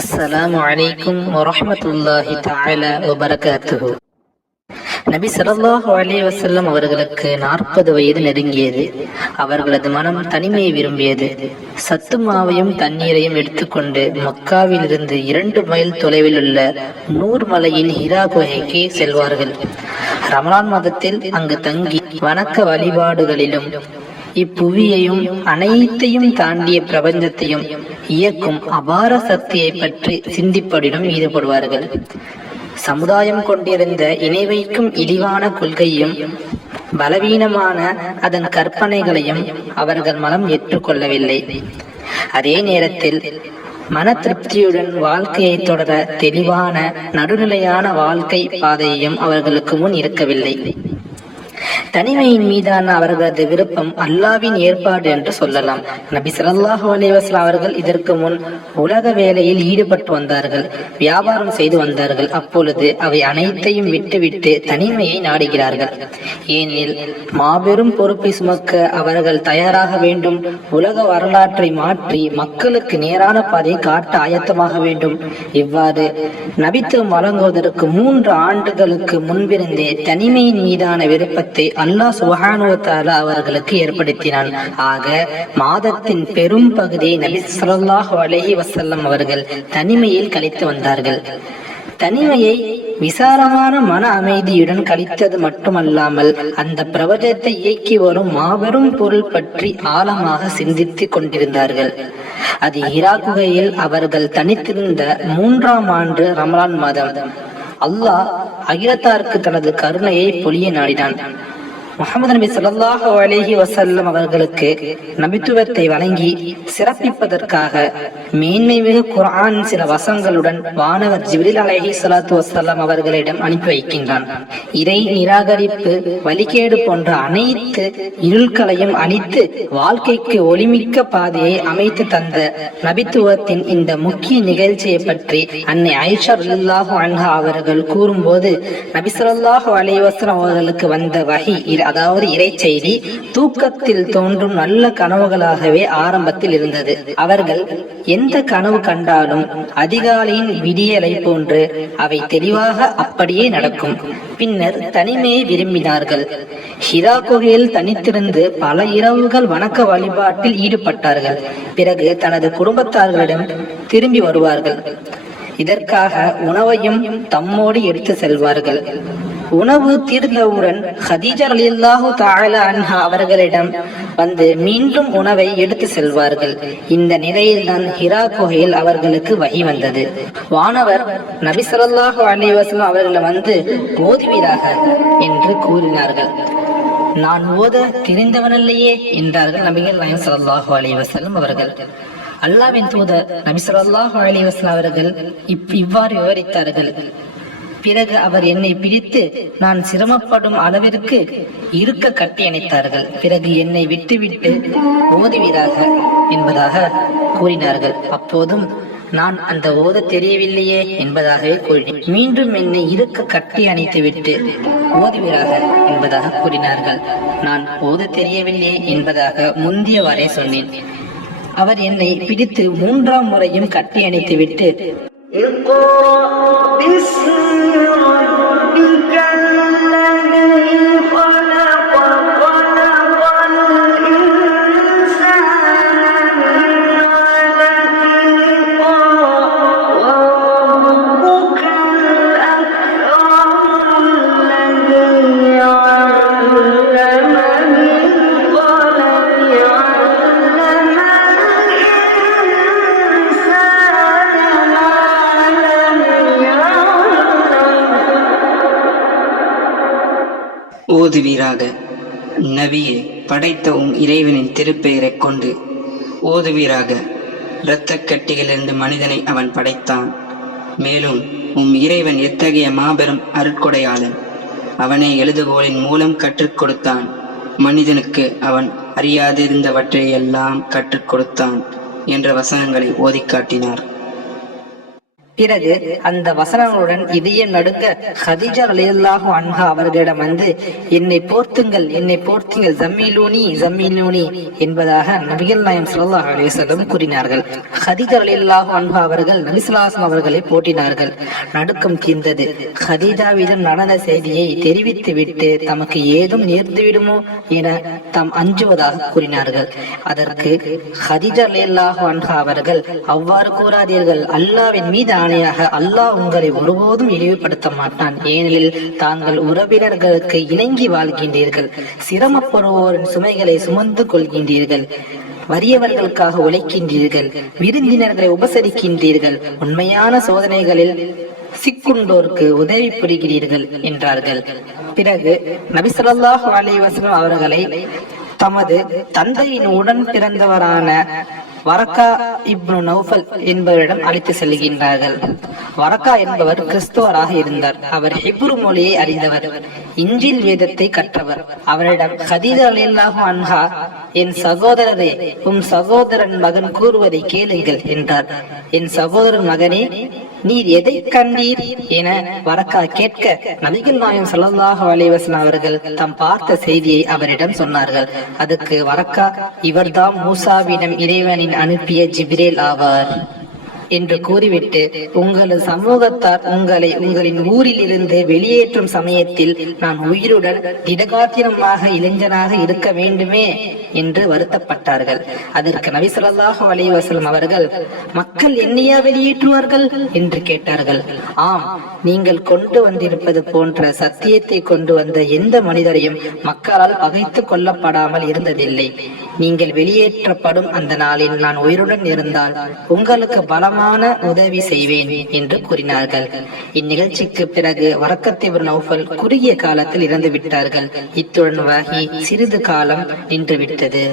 அஸ்ஸலாமு அலைக்கும் வரஹ்மத்துல்லாஹி தஆலா வபரகாத்துஹு. நபி ஸல்லல்லாஹு அலைஹி வஸல்லம் அவர்களுக்கு 40 வயது நெருங்கியது. அவர்களது மனம் தனிமையை விரும்பியது. சத்து மாவையும் தண்ணீரையும் எடுத்துக்கொண்டு மக்காவிலிருந்து 2 மைல் தொலைவில் உள்ள நூர் மலையின் ஹிரா குகைக்கு செல்வார்கள். ரமலான் மாதத்தில் அங்கு தங்கி வணக்க வழிபாடுகளிலும் இப்புவியையும் அனைத்தையும் தாண்டிய பிரபஞ்சத்தையும் இயக்கும் அபார சக்தியை பற்றி சிந்திப்பதிலும் ஈடுபடுவார்கள். சமுதாயம் கொண்டிருந்த இணை வைக்கும் இழிவான கொள்கையும் பலவீனமான அதன் கற்பனைகளையும் அவர்கள் மனம் ஏற்றுக்கொள்ளவில்லை. அதே நேரத்தில் மன திருப்தியுடன் வாழ்க்கையை தொடர தெளிவான நடுநிலையான வாழ்க்கை பாதையையும் அவர்களுக்கு முன் இருக்கவில்லை. தனிமையின் மீதான அவர்களது விருப்பம் அல்லாவின் ஏற்பாடு என்று சொல்லலாம். நபி ஸல்லல்லாஹு அலைஹி வஸல்லம் அவர்கள் இதற்கு முன் உலக வேலையில் ஈடுபட்டு வந்தார்கள், வியாபாரம் செய்து வந்தார்கள். அப்பொழுது அவை அனைத்தையும் விட்டுவிட்டு தனிமையை நாடுகிறார்கள். ஏனெனில் மாபெரும் பொறுப்பை சுமக்க அவர்கள் தயாராக வேண்டும். உலக வரலாற்றை மாற்றி மக்களுக்கு நேரான பாதை காட்ட ஆயத்தமாக வேண்டும். இவ்வாறு நபித்துவம் வழங்குவதற்கு 3 ஆண்டுகளுக்கு முன்பிருந்தே தனிமையின் மீதான விருப்பத்தை அல்லாஹ் சுப்ஹானஹு வ தஆலா அவர்களுக்கு ஏற்படுத்தினான். ஆக மாதத்தின் பெரும் பகுதியை நபி ஸல்லல்லாஹு அலைஹி வஸல்லம் அவர்கள் தனிமையில் கழித்து வந்தார்கள். தனிமையை விசாலமான மன அமைதியுடன் கழித்தது மட்டுமல்லாமல் அந்த பிரபஞ்சத்தை இயக்கி வரும் மாபெரும் பொருள் பற்றி ஆழமாக சிந்தித்துக் கொண்டிருந்தார்கள். அது ஹிரா குகையில் அவர்கள் தனித்திருந்த 3ஆம் ஆண்டு ரமலான் மாதம். அல்லாஹ் அகிலத்தாருக்கு தனது கருணையை பொழிய நாடினான். முஹம்மது நபி ஸல்லல்லாஹு அலைஹி வஸல்லம் அவர்களுக்கு நபித்துவத்தை வழங்கி சிறப்பிப்பதற்காக மேன்மை மிகு குர்ஆன் சில வசங்களுடன் வானவர் ஜிப்ரீல் அலைஹி ஸலாத்து வஸலாம் அவர்களிடம் அனுப்பி வைக்கின்றான். இறை நிராகரிப்பு, வழிகேடு போன்ற அனைத்து இருள்களையும் அழித்து வாழ்க்கைக்கு ஒளிமிக்க பாதையை அமைத்து தந்த நபித்துவத்தின் இந்த முக்கிய நிகழ்ச்சியை பற்றி அன்னை ஆயிஷா ரலியல்லாஹு அன்ஹா அவர்கள் கூறும்போது, நபி ஸல்லல்லாஹு அலைஹி வஸல்லம் அவர்களுக்கு வந்த வஹி, அதாவது இறை செய்தி, தூக்கத்தில் தோன்றும் நல்ல கனவுகளாகவே ஆரம்பத்தில் இருந்தது. அவர்கள் எந்த கனவு கண்டாலும் அதிகாலையின் விடியலை போன்று அவை தெளிவாக அப்படியே நடக்கும். பின்னர் தனிமையை விரும்பினார்கள். ஹிரா குகையில் தனித்திருந்து பல இரவுகள் வணக்க வழிபாட்டில் ஈடுபட்டார்கள். பிறகு தனது குடும்பத்தார்களிடம் திரும்பி வருவார்கள். இதற்காக உணவையும் தம்மோடு எடுத்து செல்வார்கள். உணவு தீர்ந்தவுடன் ஹதீஜா ரலியல்லாஹு தஆலா அன்ஹா அவர்களிடம் வந்து மீண்டும் உணவை எடுத்து செல்வார்கள். இந்த நிலையில்தான் ஹிரா குகையில் அவர்களுக்கு வஹி வந்தது. வானவர் நபி ஸல்லல்லாஹு அலைஹி வஸல்லம் அவர்களை வந்து ஓதுவீராக என்று கூறினார்கள். நான் ஓத தெரிந்தவனல்லையே என்றார்கள் நபிகள் நாயகம் ஸல்லல்லாஹு அலைஹி வஸல்லம் அவர்கள். அல்லாஹ்வின் தூதர் நபி ஸல்லல்லாஹு அலைஹி வஸல்லம் அவர்கள் இவ்வாறு விவரித்தார்கள். பிறகு அவர் என்னை பிடித்து நான் சிரமப்படும் அளவிற்கு இருக்க கட்டி அணைத்தார்கள். பிறகு என்னை விட்டுவிட்டு ஓதுவீராக என்பதாக கூறினார்கள். அப்போதும் நான் அந்த ஓத தெரியவில்லையே என்பதாகவே கூறினேன். மீண்டும் என்னை இருக்க கட்டி அணைத்து விட்டு ஓதுவீராக என்பதாக கூறினார்கள். நான் ஓத தெரியவில்லையே என்பதாக முந்தியவாறே சொன்னேன். அவர் என்னை பிடித்து 3ஆம் முறையும் கட்டி அணைத்து விட்டு ஓதுவீராக. நபியே, படைத்த உம் இறைவனின் திருப்பெயரை கொண்டு ஓதுவீராக. இரத்த கட்டியிலிருந்து மனிதனை அவன் படைத்தான். மேலும் உம் இறைவன் எத்தகைய மாபெரும் அருட்கொடையாளன். அவனை எழுதுகோலின் மூலம் கற்றுக் கொடுத்தான். மனிதனுக்கு அவன் அறியாதிருந்தவற்றையெல்லாம் கற்றுக் கொடுத்தான் என்ற வசனங்களை ஓதி காட்டினார். பிறகு அந்த வசனங்களுடன் இதயம் நடுங்க ஹதீஜா ரலியல்லாஹு அன்ஹா அவர்களிடம் வந்து, என்னை போர்த்துங்கள், என்னை போர்த்துங்கள், ஜம்மீலூனி ஜம்மீலூனி என்பதாக நபிகள் நாயகம் ஸல்லல்லாஹு அலைஹி வஸல்லம் கூறினார்கள். ஹதீஜா ரலியல்லாஹு அன்ஹா அவர்கள் நபி ஸல்லல்லாஹு அலைஹி வஸல்லம் அவர்களை போற்றினார்கள். நடுக்கம் தீர்ந்தது. ஹதீஜாவிடம் நடந்த செய்தியை தெரிவித்து விட்டு தமக்கு ஏதும் நேர்ந்து விடுமோ என தாம் அஞ்சுவதாக கூறினார்கள். அதற்கு ஹதீஜா ரலியல்லாஹு அன்ஹா அவர்கள், அவ்வாறு கூறாதீர்கள், அல்லாஹ்வின் மீது ஆணையாக அல்லாஹ் உங்களை ஒருபோதும் இழிவுபடுத்த மாட்டான். ஏனெனில் தாங்கள் உறவினர்களுக்கு இணங்கி வாழ்கின்றீர்கள், சிரமப்படுவோரின் சுமைகளை சுமந்து கொள்கின்றீர்கள், வறியவர்களுக்காக உழைக்கின்றீர்கள், விருந்தினர்களை உபசரிக்கின்றீர்கள், உண்மையான சோதனைகளில் சிக்குண்டோருக்கு உதவி புரிகிறீர்கள் என்றார்கள். பிறகு நபி ஸல்லல்லாஹு அலைஹி வஸல்லம் அவர்களை தமது தந்தையின் உடன் பிறந்தவரான வரக்கா இப்னு நௌஃபல் என்பவரிடம் அழைத்து செல்கின்றார்கள். வரக்கா என்பவர் கிறிஸ்துவராக இருந்தார். அவர் ஹிப்ரு மொழியை அறிந்தவர், இஞ்சில் வேதத்தை கற்றவர். அவரிடம் ஹதீஜா ரலியல்லாஹு அன்ஹா, என் சகோதரரே, உம் சகோதரன் மகன் கூறுவதை கேளுங்கள் என்றார். என் சகோதரன் மகனே, நீர் எதை கண்டீர் என வரக்கா கேட்க, நபிகள் நாயகம் ஸல்லல்லாஹு அலைஹி வஸல்லம் அவர்கள் தாம் பார்த்த செய்தியை அவரிடம் சொன்னார்கள். அதுக்கு வரக்கா, இவர்தாம் மூசாவிடம் இறைவனின் அனுப்பிய ஜிப்ரீல் ஆவார் என்று கூறிவிட்டு, உங்களது சமூகத்தார் உங்களை உங்களின் ஊரில் இருந்து வெளியேற்றும் சமயத்தில் நான் உயிருடன் திடகாத்திரமாக இளைஞனாக இருக்க வேண்டுமே என்று வருத்தப்பட்டார்கள். அதற்கு நபி ஸல்லல்லாஹு அலைஹி வஸல்லம் அவர்கள், மக்கள் என்னையா வெளியேற்றுவார்கள் என்று கேட்டார்கள். ஆம், நீங்கள் கொண்டு வந்திருப்பது போன்ற சத்தியத்தை கொண்டு வந்த எந்த மனிதரையும் மக்களால் பகைத்து கொள்ளப்படாமல் இருந்ததில்லை. நீங்கள் வெளியேற்றப்படும் அந்த நாளில் நான் உயிருடன் இருந்தால் உங்களுக்கு பலமான உதவி செய்வேன் என்று கூறினார்கள். இந்நிகழ்ச்சிக்கு பிறகு வரக்கத் இப்னு நௌஃபல் குறுகிய காலத்தில் இறந்து விட்டார்கள். இத்துடன் வஹி சிறிது காலம் நின்றுவிட்டது.